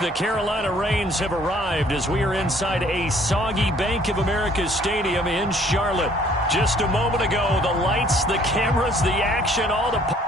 The Carolina Rains have arrived as we are inside a soggy Bank of America Stadium in Charlotte. Just a moment ago, the lights, the cameras, the action, all the...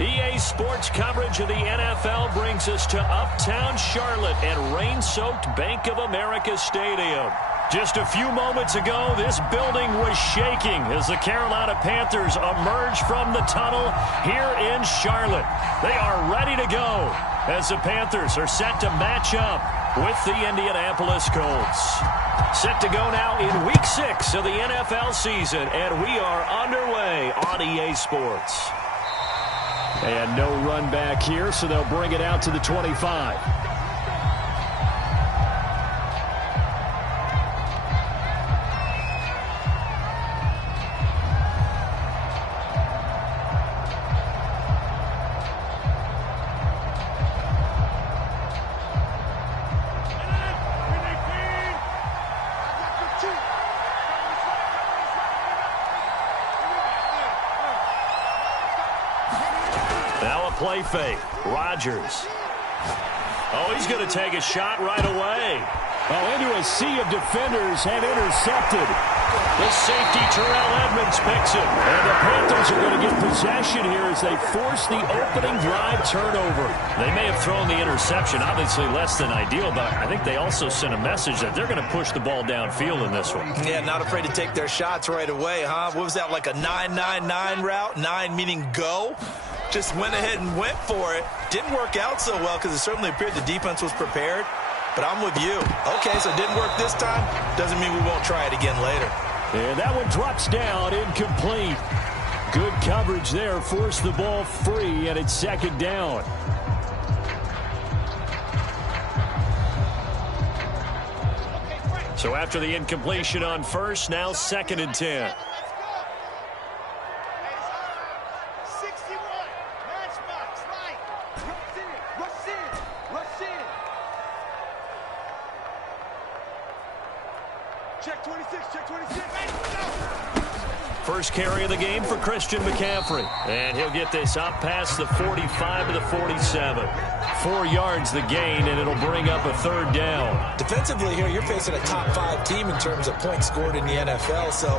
EA Sports coverage of the NFL brings us to uptown Charlotte and rain-soaked Bank of America Stadium. Just a few moments ago, this building was shaking as the Carolina Panthers emerge from the tunnel here in Charlotte. They are ready to go as the Panthers are set to match up with the Indianapolis Colts. Set to go now in Week 6 of the NFL season, and we are underway on EA Sports. And no run back here, so they'll bring it out to the 25. Play fake. Rodgers. Oh, he's going to take a shot right away. Oh, into a sea of defenders and intercepted. The safety, Terrell Edmonds, picks it. And the Panthers are going to get possession here as they force the opening drive turnover. They may have thrown the interception, obviously less than ideal, but I think they also sent a message that they're going to push the ball downfield in this one. Yeah, not afraid to take their shots right away, huh? What was that, like a 9-9-9 route? 9 meaning go? Just went ahead and went for it. Didn't work out so well because it certainly appeared the defense was prepared. But I'm with you. Okay, so it didn't work this time. Doesn't mean we won't try it again later. And that one drops down, incomplete. Good coverage there. Forced the ball free, and it's second down. So after the incompletion on first, now second and 10. Check 26, check 26. First carry of the game for Christian McCaffrey. And he'll get this up past the 45 to the 47. 4 yards the gain, and it'll bring up a third down. Defensively here, you're facing a top 5 team in terms of points scored in the NFL. So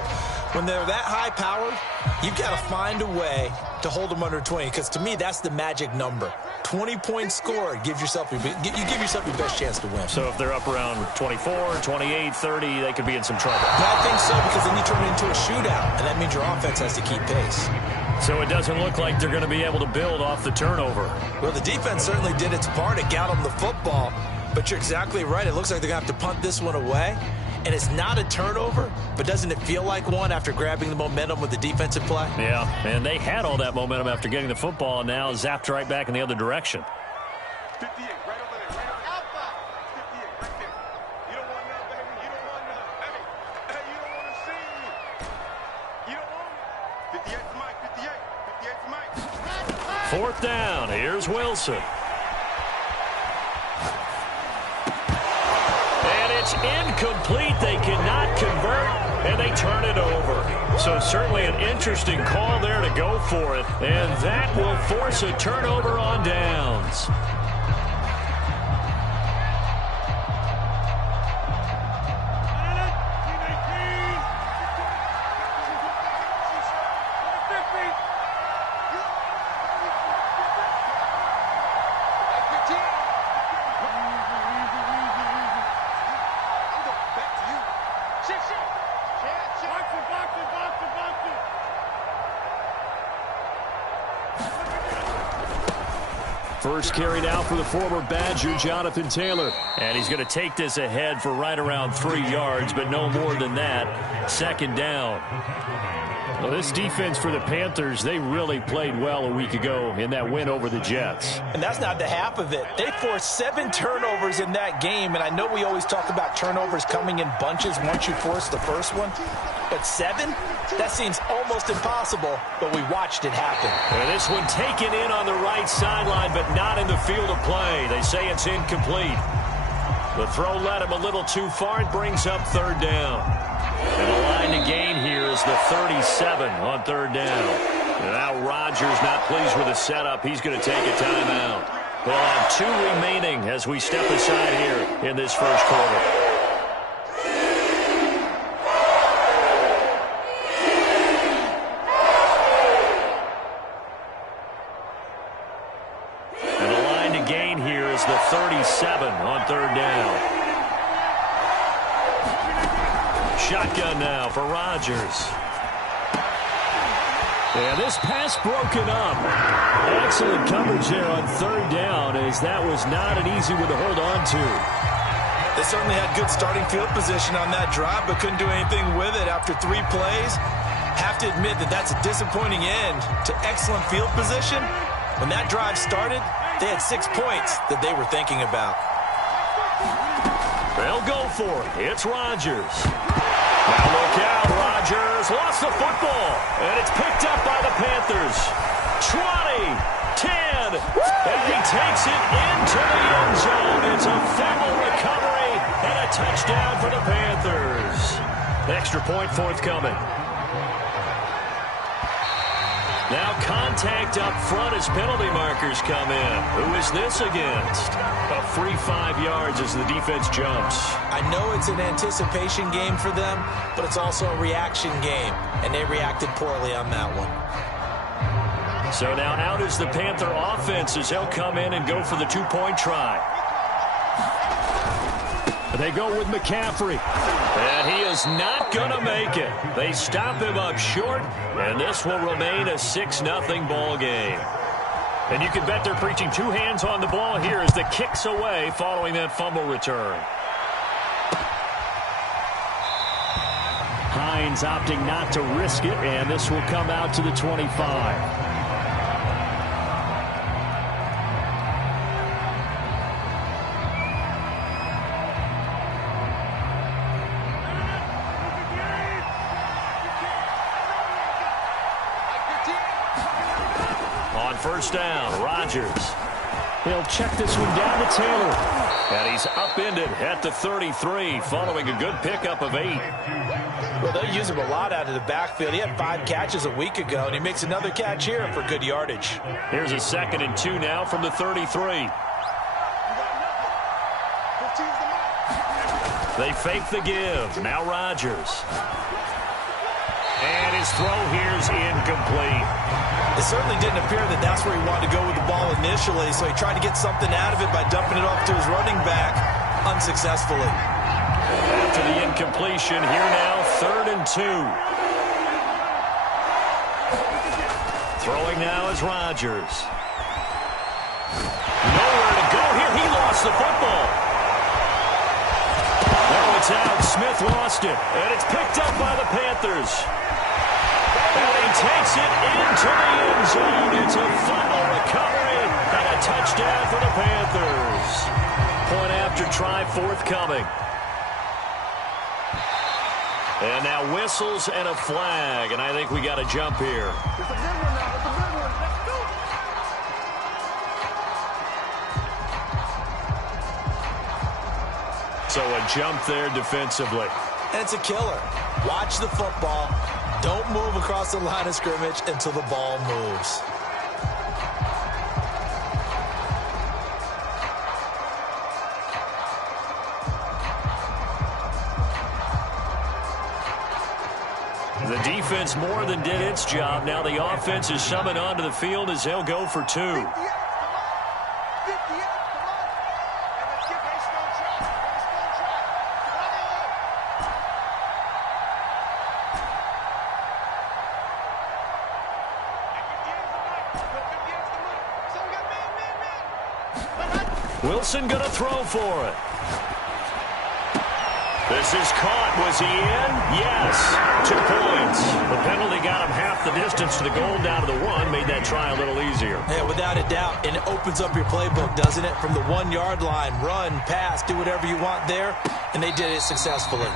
when they're that high-powered, you've got to find a way to hold them under 20, because to me, that's the magic number. 20 points scored, you give yourself your best chance to win. So if they're up around 24, 28, 30, they could be in some trouble. I think so, because then you turn it into a shootout, and that means your offense has to keep pace. So it doesn't look like they're going to be able to build off the turnover. Well, the defense certainly did its part. It got them the football, but you're exactly right. It looks like they're going to have to punt this one away. And it's not a turnover, but doesn't it feel like one after grabbing the momentum with the defensive play? Yeah, and they had all that momentum after getting the football, and now zapped right back in the other direction. 58, right over there, right over there. Alpha. 58, right there. You don't want none, baby. You don't want none. Hey, you don't want to see me. You don't want it. 58 to Mike, 58. 58 to Mike. Fourth down. Here's Wilson. It's incomplete. They cannot convert, and they turn it over. So certainly an interesting call there to go for it, and that will force a turnover on downs. First carry now for the former Badger, Jonathan Taylor. And he's going to take this ahead for right around 3 yards, but no more than that. Second down. Well, this defense for the Panthers, they really played well a week ago in that win over the Jets. And that's not the half of it. They forced 7 turnovers in that game, and I know we always talk about turnovers coming in bunches once you force the first one. But 7? That seems almost impossible, but we watched it happen. And this one taken in on the right sideline, but not in the field of play. They say it's incomplete. The throw led him a little too far. It brings up third down. And the line to gain here is the 37 on third down. And now Rodgers not pleased with the setup. He's going to take a timeout. We'll have 2 remaining as we step aside here in this first quarter. The 37 on third down. Shotgun now for Rodgers. And this pass broken up. Excellent coverage there on third down, as that was not an easy one to hold on to. They certainly had good starting field position on that drive, but couldn't do anything with it after 3 plays. Have to admit that that's a disappointing end to excellent field position. When that drive started, they had 6 points that they were thinking about. They'll go for it. It's Rodgers. Now look out. Rodgers lost the football, and it's picked up by the Panthers. 20, 10, and he takes it into the end zone. It's a fumble recovery and a touchdown for the Panthers. Extra point forthcoming. Now contact up front as penalty markers come in. Who is this against? A free 5 yards as the defense jumps. I know it's an anticipation game for them, but it's also a reaction game, and they reacted poorly on that one. So now out is the Panther offense as they'll come in and go for the 2-point try. They go with McCaffrey. And he is not going to make it. They stop him up short, and this will remain a 6-0 ball game. And you can bet they're preaching 2 hands on the ball here as the kick's away following that fumble return. Hines opting not to risk it, and this will come out to the 25. First down, Rodgers. He'll check this one down to Taylor. And he's upended at the 33 following a good pickup of 8. Well, they use him a lot out of the backfield. He had 5 catches a week ago, and he makes another catch here for good yardage. Here's a 2nd and 2 now from the 33. They fake the give. Now Rodgers. And his throw here's incomplete. It certainly didn't appear that that's where he wanted to go with the ball initially, so he tried to get something out of it by dumping it off to his running back unsuccessfully. After the incompletion, here now, 3rd and 2. Throwing now is Rodgers. Nowhere to go here. He lost the football. Now it's out. Smith lost it, and it's picked up by the Panthers. And he takes it into the end zone. It's a fumble recovery and a touchdown for the Panthers. Point after try forthcoming. And now whistles and a flag, and I think we got a jump here. It's a good one now. It's a good one. Let's go. So a jump there defensively. And it's a killer. Watch the football. Don't move across the line of scrimmage until the ball moves. The defense more than did its job. Now the offense is summoned onto the field as they'll go for 2. 58, come on. 58, come on. And let's get Mason on track. Mason on track. Wilson going to throw for it. This is caught. Was he in? Yes. 2 points. The penalty got him half the distance to the goal down to the 1. Made that try a little easier. Yeah, without a doubt. And it opens up your playbook, doesn't it? From the 1-yard line, run, pass, do whatever you want there. And they did it successfully.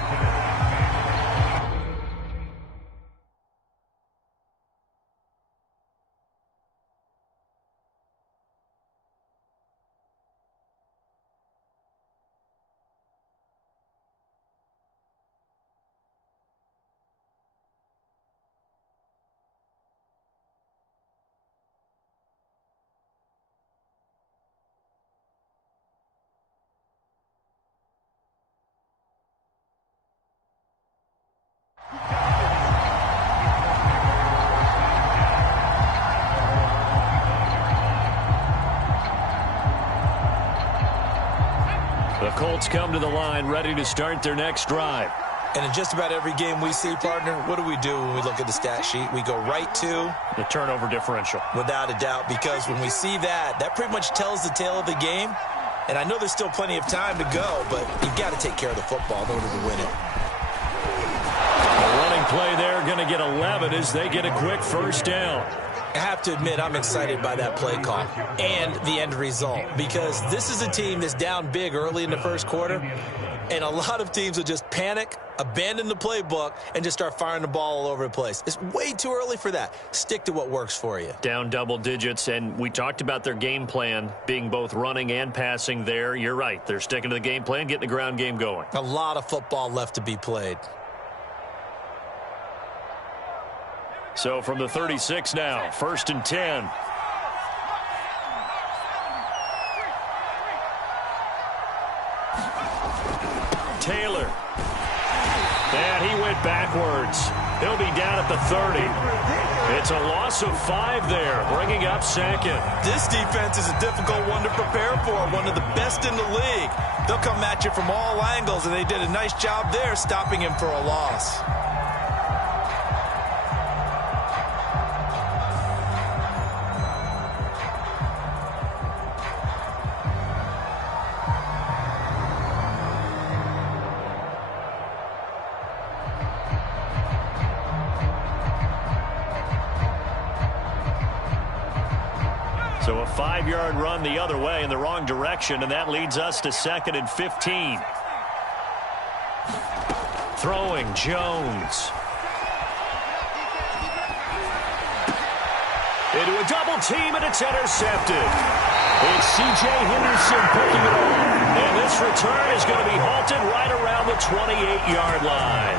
The Colts come to the line ready to start their next drive. And in just about every game we see, partner, what do we do when we look at the stat sheet? We go right to the turnover differential. Without a doubt, because when we see that, that pretty much tells the tale of the game. And I know there's still plenty of time to go, but you've got to take care of the football in order to win it. The running play there going to get 11 as they get a quick first down. I have to admit, I'm excited by that play call and the end result, because this is a team that's down big early in the first quarter, and a lot of teams will just panic, abandon the playbook, and just start firing the ball all over the place. It's way too early for that. Stick to what works for you. Down double digits, and we talked about their game plan being both running and passing there. You're right. They're sticking to the game plan, getting the ground game going. A lot of football left to be played. So from the 36 now, 1st and 10. Taylor. And he went backwards. He'll be down at the 30. It's a loss of 5 there, bringing up 2nd. This defense is a difficult one to prepare for, one of the best in the league. They'll come at you from all angles, and they did a nice job there stopping him for a loss. So a 5-yard run the other way in the wrong direction, and that leads us to 2nd and 15. Throwing Jones. Into a double team, and it's intercepted. It's C.J. Henderson picking it up. And this return is going to be halted right around the 28-yard line.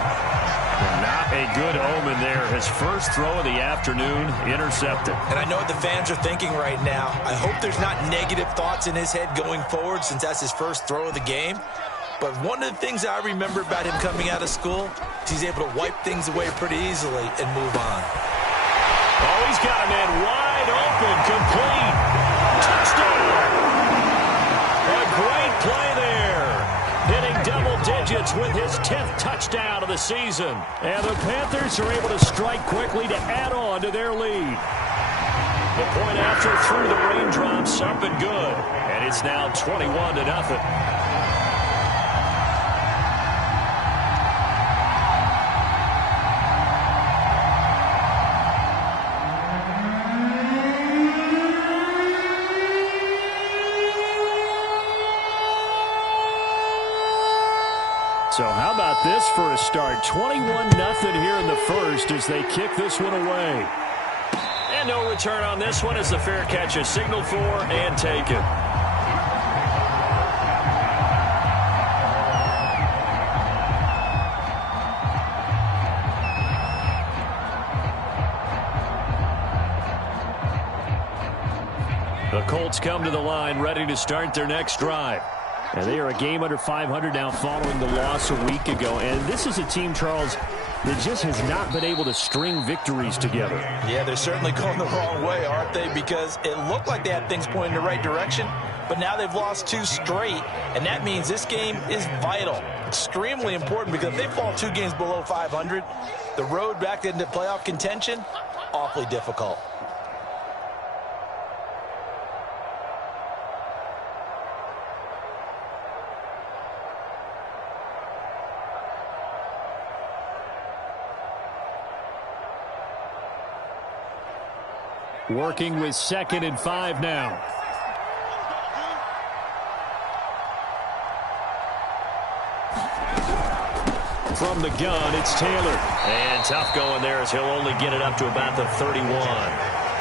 Not a good omen there. His first throw of the afternoon intercepted. And I know what the fans are thinking right now. I hope there's not negative thoughts in his head going forward since that's his first throw of the game. But one of the things I remember about him coming out of school is he's able to wipe things away pretty easily and move on. Oh, he's got a man wide open, complete. Touchdown! A great play there. Hitting double digits with his 10th touchdown of the season. And the Panthers are able to strike quickly to add on to their lead. The point after through the raindrops up and good. And it's now 21-0. So how about this for a start? 21-0 here in the first as they kick this one away. And no return on this one as the fair catch is signaled for and taken. The Colts come to the line ready to start their next drive. And they are a game under 500 now following the loss a week ago. And this is a team, Charles, that just has not been able to string victories together. Yeah, they're certainly going the wrong way, aren't they? Because it looked like they had things pointing in the right direction, but now they've lost 2 straight. And that means this game is vital, extremely important, because if they fall 2 games below 500, the road back into playoff contention, awfully difficult. Working with 2nd and 5 now. From the gun, it's Taylor. And tough going there as he'll only get it up to about the 31.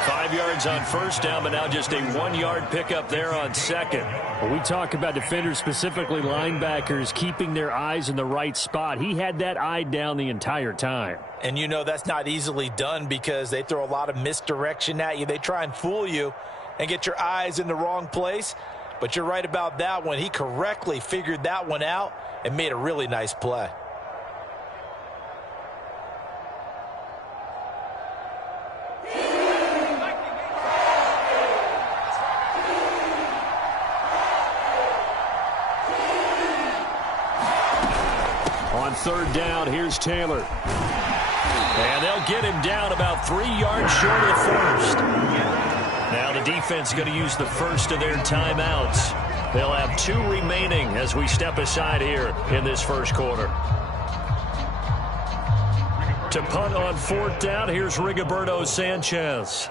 5 yards on first down, but now just a 1-yard pickup there on 2nd. When we talk about defenders, specifically linebackers, keeping their eyes in the right spot, he had that eye down the entire time. And you know that's not easily done because they throw a lot of misdirection at you. They try and fool you and get your eyes in the wrong place. But you're right about that one. He correctly figured that one out and made a really nice play. On 3rd down, here's Taylor. And they'll get him down about 3 yards short of the first. Now the defense is going to use the first of their timeouts. They'll have 2 remaining as we step aside here in this first quarter. To punt on 4th down, here's Rigoberto Sanchez.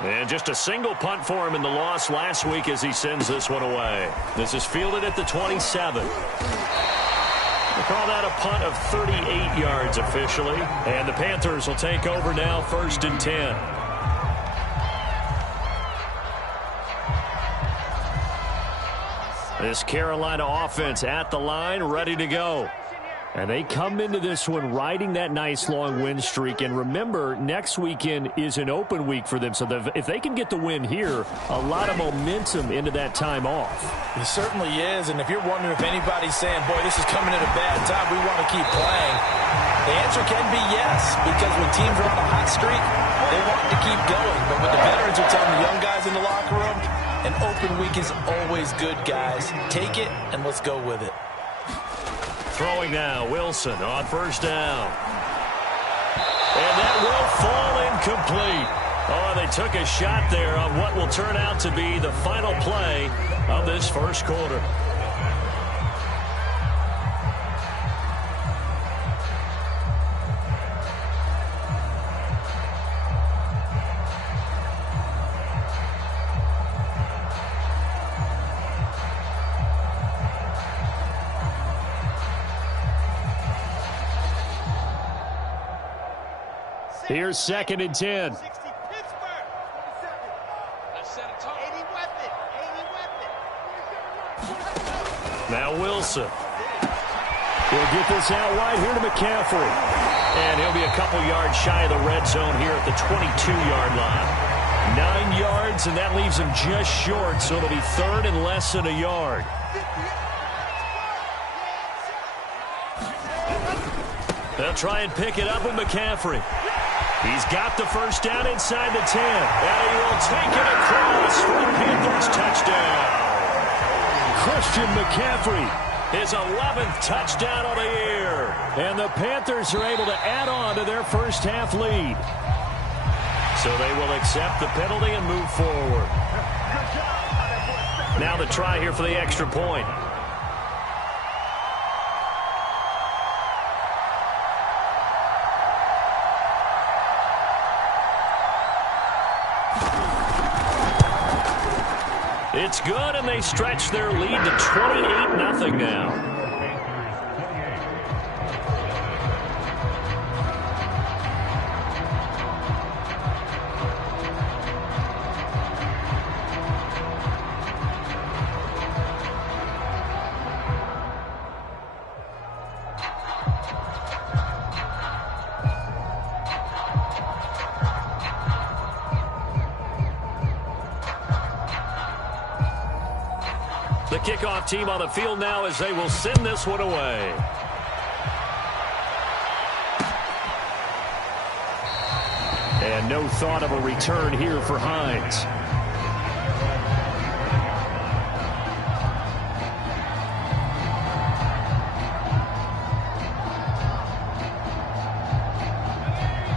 And just a single punt for him in the loss last week as he sends this one away. This is fielded at the 27. They call that a punt of 38 yards officially. And the Panthers will take over now, 1st and 10. This Carolina offense at the line, ready to go. And they come into this one riding that nice long win streak. And remember, next weekend is an open week for them. So if they can get the win here, a lot of momentum into that time off. It certainly is. And if you're wondering if anybody's saying, boy, this is coming at a bad time, we want to keep playing, the answer can be yes. Because when teams are on a hot streak, they want to keep going. But what the veterans are telling the young guys in the locker room, an open week is always good, guys. Take it and let's go with it. Throwing now, Wilson on 1st down. And that will fall incomplete. Oh, they took a shot there on what will turn out to be the final play of this first quarter. Here's 2nd and 10. Now Wilson. He'll get this out wide here to McCaffrey. And he'll be a couple yards shy of the red zone here at the 22-yard line. 9 yards, and that leaves him just short, so it'll be third and less than a yard. They'll try and pick it up with McCaffrey. He's got the first down inside the 10. And he will take it across for the Panthers touchdown. Christian McCaffrey, his 11th touchdown of the year. And the Panthers are able to add on to their first half lead. So they will accept the penalty and move forward. Now the try here for the extra point. It's good, and they stretch their lead to 28-0 now. The kickoff team on the field now as they will send this one away. And no thought of a return here for Hines.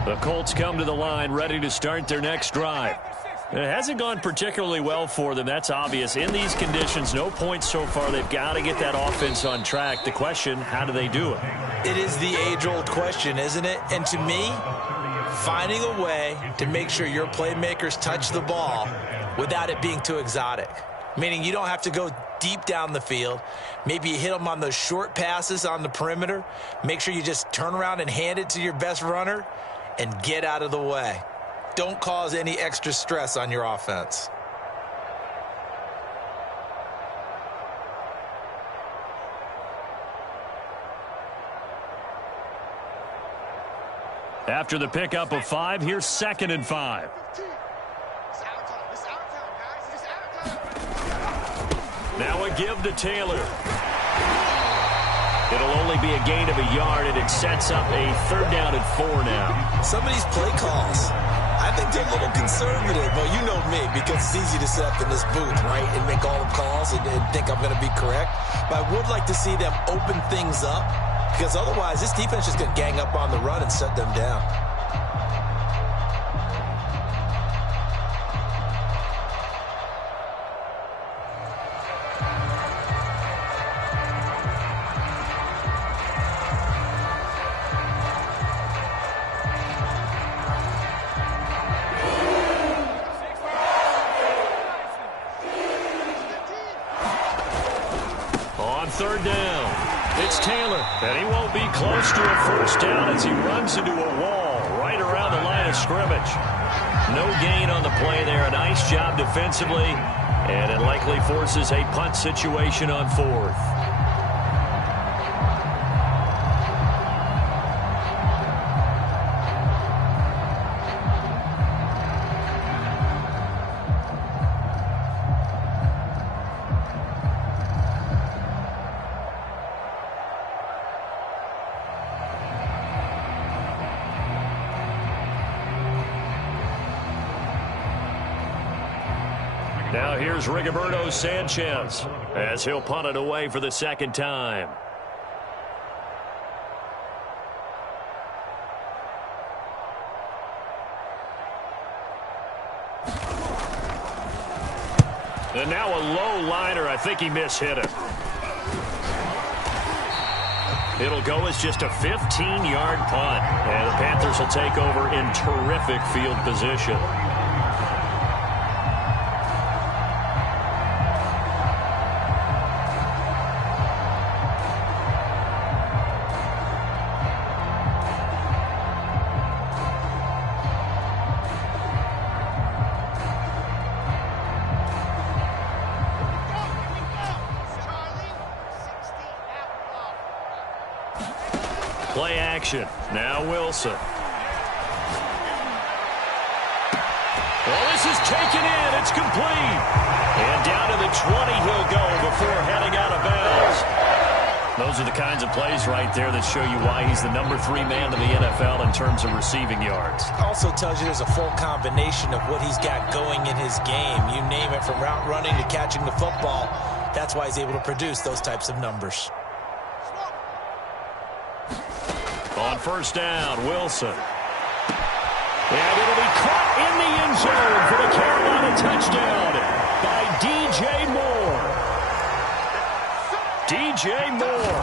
The Colts come to the line ready to start their next drive. It hasn't gone particularly well for them. That's obvious. In these conditions, no points so far. They've got to get that offense on track. The question, how do they do it? It is the age-old question, isn't it? And to me, finding a way to make sure your playmakers touch the ball without it being too exotic. Meaning you don't have to go deep down the field. Maybe you hit them on those short passes on the perimeter. Make sure you just turn around and hand it to your best runner and get out of the way. Don't cause any extra stress on your offense. After the pickup of 5, here's 2nd and 5. Now a give to Taylor. It'll only be a gain of a yard, and it sets up a 3rd down and 4 now. Some of these play calls, I think they're a little conservative. Well, you know me, because it's easy to sit up in this booth, right, and make all the calls and think I'm going to be correct. But I would like to see them open things up, because otherwise this defense is going to gang up on the run and shut them down. On 3rd down, it's Taylor, and he won't be close to a 1st down as he runs into a wall right around the line of scrimmage. No gain on the play there. A nice job defensively, and it likely forces a punt situation on 4th. Now here's Rigoberto Sanchez as he'll punt it away for the 2nd time. And now a low liner. I think he mishit it. It'll go as just a 15-yard punt. And the Panthers will take over in terrific field position. Play action. Now Wilson. Well, this is taken in. It's complete. And down to the 20 he'll go before heading out of bounds. Those are the kinds of plays right there that show you why he's the number 3 man in the NFL in terms of receiving yards. Also tells you there's a full combination of what he's got going in his game. You name it, from route running to catching the football. That's why he's able to produce those types of numbers. On first down, Wilson. And it'll be caught in the end zone for the Carolina touchdown by DJ Moore. DJ Moore,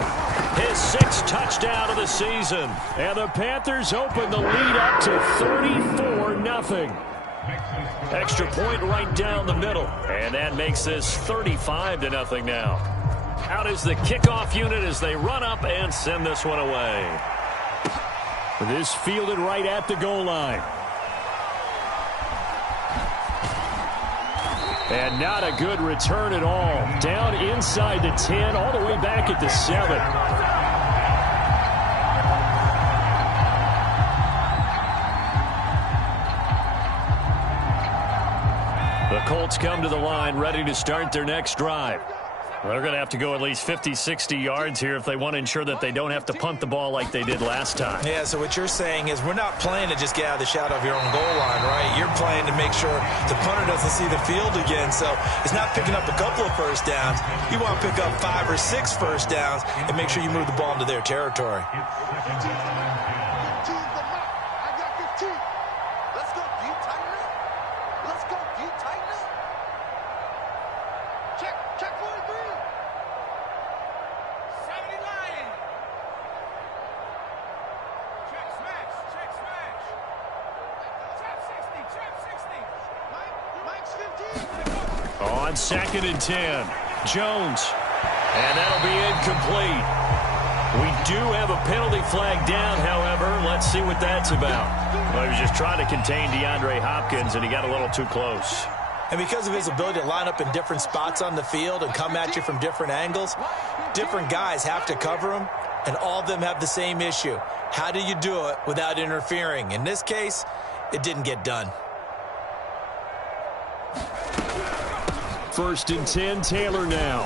his 6th touchdown of the season. And the Panthers open the lead up to 34-0. Extra point right down the middle. And that makes this 35-0 now. Out is the kickoff unit as they run up and send this one away. This fielded right at the goal line. And not a good return at all. Down inside the 10, all the way back at the 7. The Colts come to the line, ready to start their next drive. They're going to have to go at least 50, 60 yards here if they want to ensure that they don't have to punt the ball like they did last time. Yeah, so what you're saying is we're not playing to just get out of the shadow of your own goal line, right? You're playing to make sure the punter doesn't see the field again. So it's not picking up a couple of first downs. You want to pick up 5 or 6 first downs and make sure you move the ball into their territory. On 2nd and 10, Jones. And that'll be incomplete. We do have a penalty flag down, however. Let's see what that's about. Well, he was just trying to contain DeAndre Hopkins, and he got a little too close. And because of his ability to line up in different spots on the field and come at you from different angles, different guys have to cover him, and all of them have the same issue. How do you do it without interfering? In this case, it didn't get done. 1st and 10, Taylor now.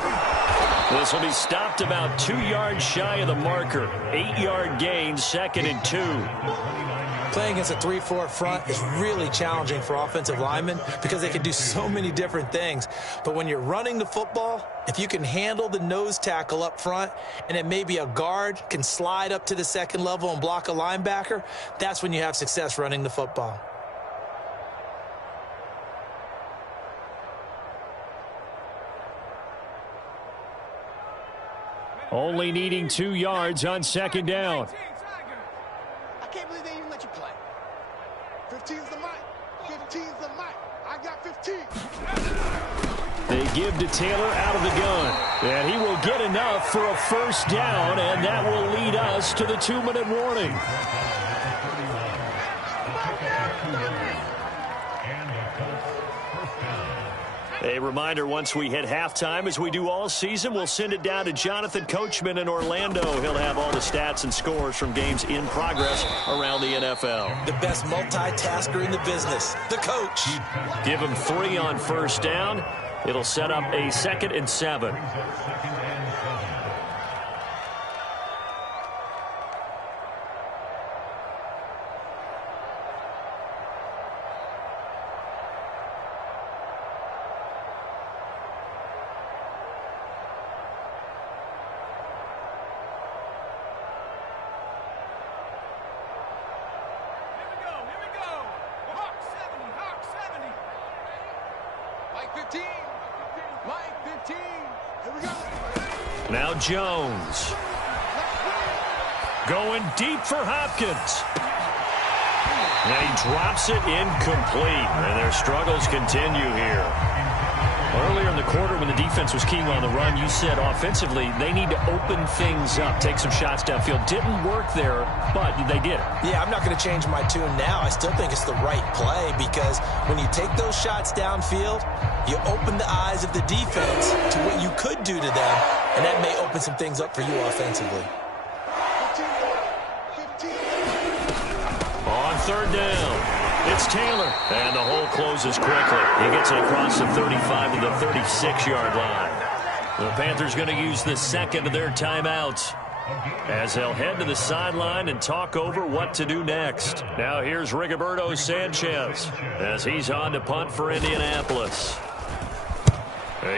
This will be stopped about 2 yards shy of the marker. 8-yard gain, 2nd and 2. Playing against a 3-4 front is really challenging for offensive linemen because they can do so many different things. But when you're running the football, if you can handle the nose tackle up front and then maybe a guard can slide up to the 2nd level and block a linebacker, that's when you have success running the football. Only needing 2 yards on 2nd down. I can't believe they even let you play. 15's the mic. 15's the mic. I got 15. They give to Taylor out of the gun. And he will get enough for a first down, and that will lead us to the 2-minute warning. A reminder, once we hit halftime, as we do all season, we'll send it down to Jonathan Coachman in Orlando. He'll have all the stats and scores from games in progress around the NFL. The best multitasker in the business, the coach. Give him 3 on first down. It'll set up a 2nd and 7. Now Jones. Going deep for Hopkins. And he drops it incomplete. And their struggles continue here. Earlier in the quarter when the defense was keying on the run, you said offensively they need to open things up, take some shots downfield. Didn't work there, but they did. Yeah, I'm not going to change my tune now. I still think it's the right play because when you take those shots downfield, you open the eyes of the defense to what you could do to them, and that may open some things up for you offensively. third down. It's Taylor, and the hole closes quickly. He gets it across the 35 to the 36-yard line. The Panthers going to use the second of their timeouts as they'll head to the sideline and talk over what to do next. Now here's Rigoberto Sanchez as he's on to punt for Indianapolis.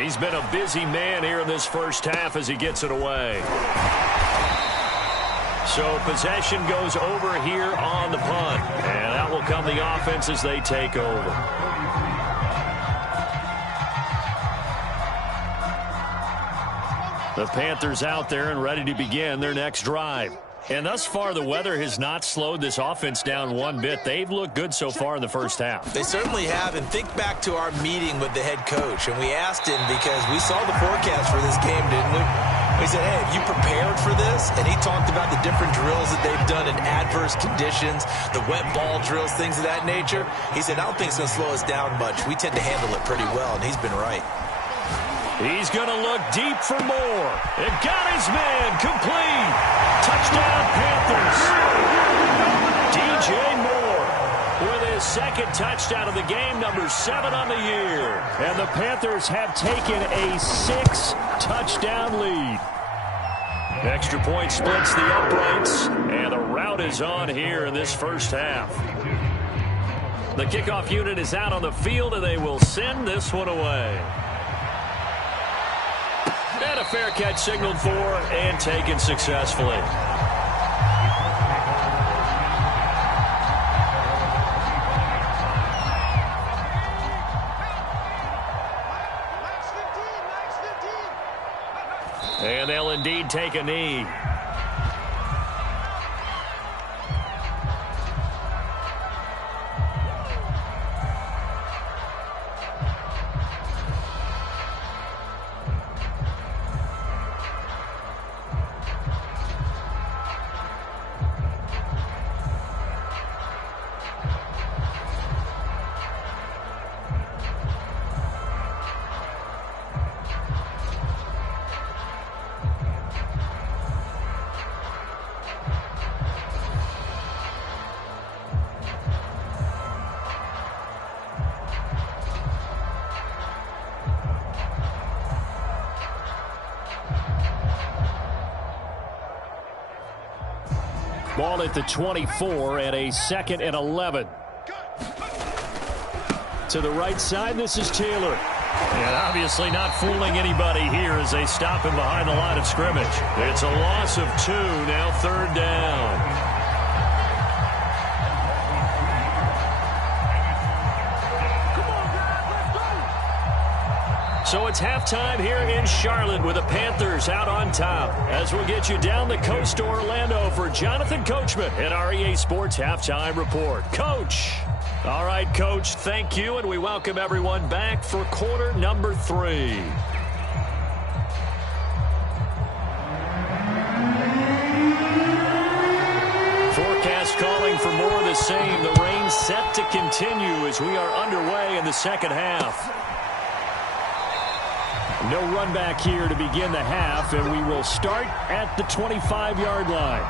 He's been a busy man here in this first half as he gets it away. So possession goes over here on the punt, and that will come the offense as they take over. The Panthers out there and ready to begin their next drive. And thus far, the weather has not slowed this offense down one bit. They've looked good so far in the first half. They certainly have. And think back to our meeting with the head coach. And we asked him because we saw the forecast for this game, didn't we? We said, hey, have you prepared for this? And he talked about the different drills that they've done in adverse conditions, the wet ball drills, things of that nature. He said, I don't think it's going to slow us down much. We tend to handle it pretty well, and he's been right. He's going to look deep for more. It got his man complete. Touchdown, Panthers. DJ Moore with his second touchdown of the game, number 7 on the year. And the Panthers have taken a 6-touchdown lead. Extra point splits the uprights, and the route is on here in this first half. The kickoff unit is out on the field, and they will send this one away. And a fair catch signaled for and taken successfully. And they'll indeed take a knee. Ball at the 24 and a 2nd and 11. To the right side, this is Taylor. And obviously not fooling anybody here as they stop him behind the line of scrimmage. It's a loss of 2, now 3rd down. So it's halftime here in Charlotte with the Panthers out on top. As we'll get you down the coast to Orlando for Jonathan Coachman at our EA Sports Halftime Report. Coach. All right, Coach, thank you, and we welcome everyone back for quarter number 3. Forecast calling for more of the same. The rain set to continue as we are underway in the second half. No run back here to begin the half, and we will start at the 25-yard line.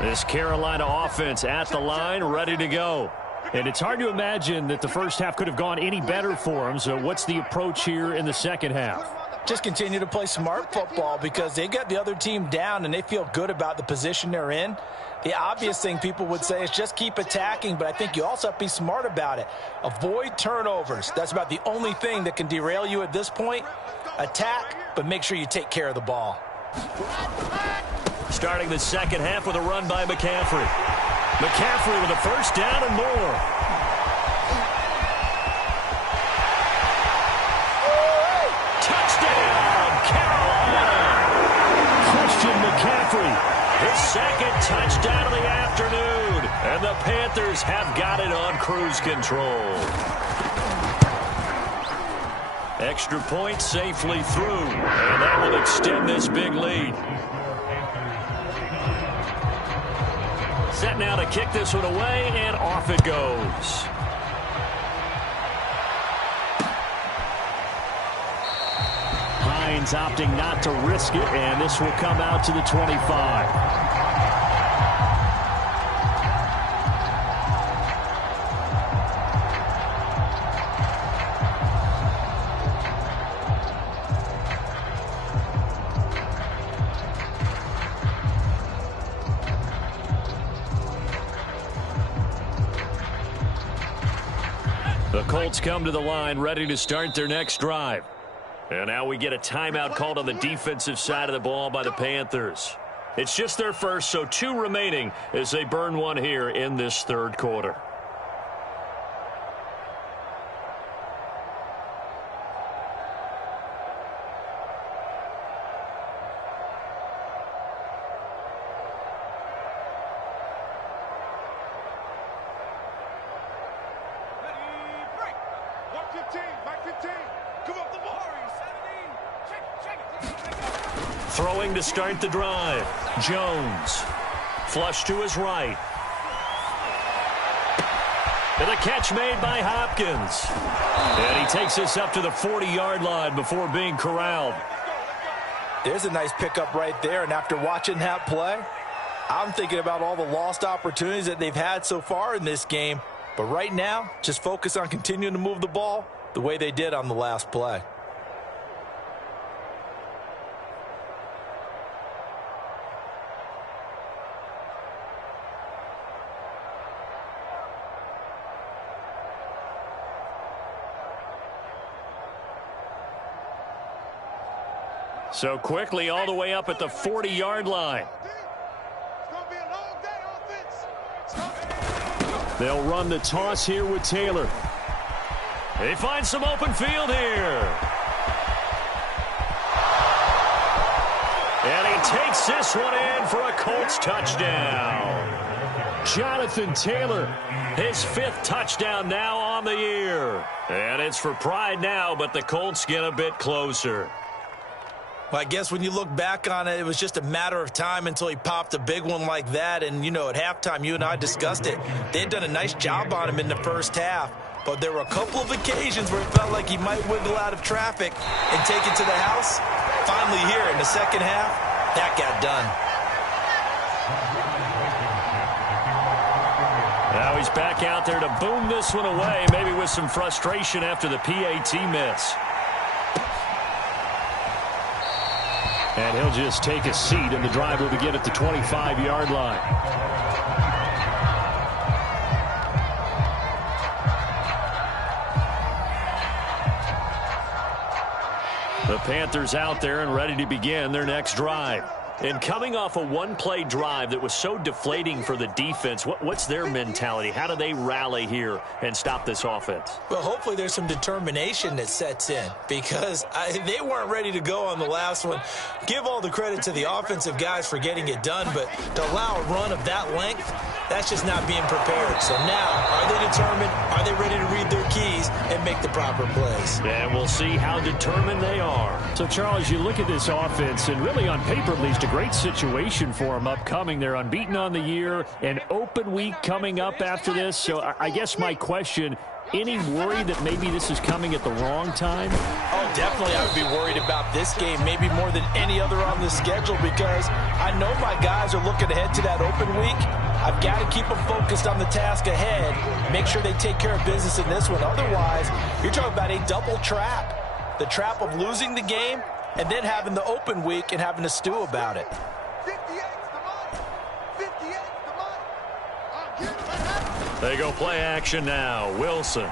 This Carolina offense at the line, ready to go. And it's hard to imagine that the first half could have gone any better for them. So what's the approach here in the second half? Just continue to play smart football because they got the other team down and they feel good about the position they're in. The obvious thing people would say is just keep attacking, but I think you also have to be smart about it. Avoid turnovers. That's about the only thing that can derail you at this point. Attack, but make sure you take care of the ball. Starting the second half with a run by McCaffrey. McCaffrey with a first down and more. Touchdown, Carolina! Christian McCaffrey. His second touchdown of the afternoon. And the Panthers have got it on cruise control. Extra point safely through. And that will extend this big lead. Set now to kick this one away, and off it goes. Lions opting not to risk it, and this will come out to the 25. The Colts come to the line ready to start their next drive. And now we get a timeout called on the defensive side of the ball by the Panthers. It's just their first, so 2 remaining as they burn one here in this third quarter. Throwing to start the drive. Jones. Flush to his right. And a catch made by Hopkins. And he takes this up to the 40-yard line before being corralled. There's a nice pickup right there, and after watching that play, I'm thinking about all the lost opportunities that they've had so far in this game. But right now, just focus on continuing to move the ball the way they did on the last play. So quickly all the way up at the 40-yard line. They'll run the toss here with Taylor. They find some open field here. And he takes this one in for a Colts touchdown. Jonathan Taylor, his 5th touchdown now on the year. And it's for pride now, but the Colts get a bit closer. Well, I guess when you look back on it, it was just a matter of time until he popped a big one like that. And, you know, at halftime, you and I discussed it. They had done a nice job on him in the first half. But there were a couple of occasions where it felt like he might wiggle out of traffic and take it to the house. Finally here in the second half, that got done. Now he's back out there to boom this one away, maybe with some frustration after the PAT miss. And he'll just take a seat, and the drive will begin at the 25-yard line. The Panthers out there and ready to begin their next drive. And coming off a one-play drive that was so deflating for the defense, what's their mentality? How do they rally here and stop this offense? Well, hopefully there's some determination that sets in because they weren't ready to go on the last one. Give all the credit to the offensive guys for getting it done, but to allow a run of that length, that's just not being prepared. So now, are they determined? Are they ready to read their keys and make the proper plays? And we'll see how determined they are. So, Charles, you look at this offense, and really on paper at least, a great situation for them upcoming. They're unbeaten on the year, an open week coming up after this. So I guess my question, any worry that maybe this is coming at the wrong time? Oh, definitely I would be worried about this game, maybe more than any other on the schedule, because I know my guys are looking ahead to that open week. I've got to keep them focused on the task ahead, make sure they take care of business in this one. Otherwise, you're talking about a double trap. The trap of losing the game and then having the open week and having to stew about it. They go play action now. Wilson.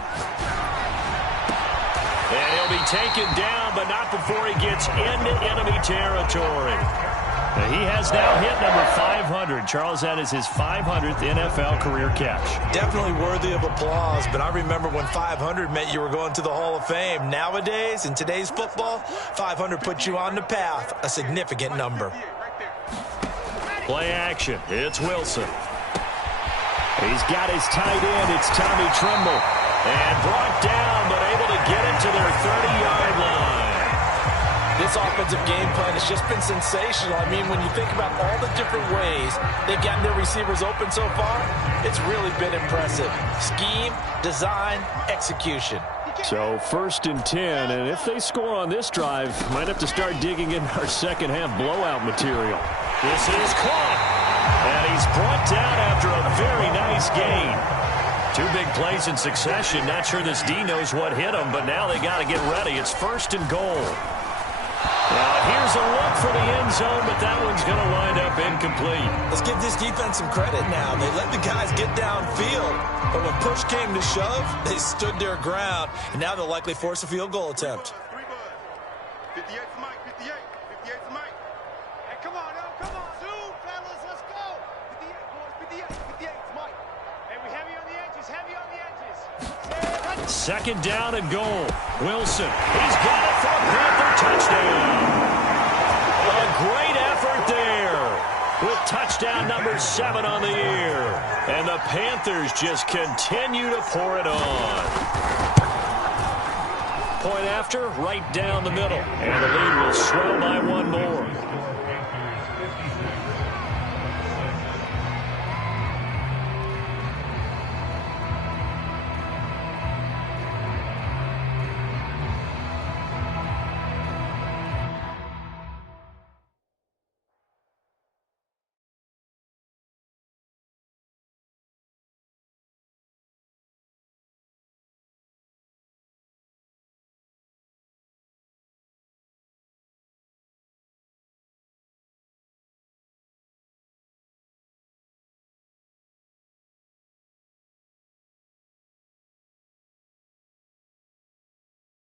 And he'll be taken down, but not before he gets into enemy territory. And he has now hit number 500. Charles, that is his 500th NFL career catch. Definitely worthy of applause, but I remember when 500 meant you were going to the Hall of Fame. Nowadays, in today's football, 500 puts you on the path, a significant number. Play action. It's Wilson. He's got his tight end. It's Tommy Tremble. And brought down, but able to get it to their 30-yard line. This offensive game plan has just been sensational. I mean, when you think about all the different ways they've gotten their receivers open so far, it's really been impressive. Scheme, design, execution. So 1st and 10, and if they score on this drive, might have to start digging in our second half blowout material. This is caught, and he's brought down after a very nice gain. 2 big plays in succession. Not sure this D knows what hit him, but now they got to get ready. It's 1st and goal. Now here's a look for the end zone, but that one's going to wind up incomplete. Let's give this defense some credit now. They let the guys get downfield, but when push came to shove, they stood their ground, and now they'll likely force a field goal attempt. 58's Mike, 58. 58's Mike. Hey, come on, now, come on. Zoom, fellas, let's go. 58, boys, 58. 58's Mike. Hey, we heavy on the edges, heavy on the edges. 2nd down and goal. Wilson, he's got it for a Panther touchdown. A great effort there with touchdown number 7 on the year. And the Panthers just continue to pour it on. Point after, right down the middle. And the lead will swell by 1 more.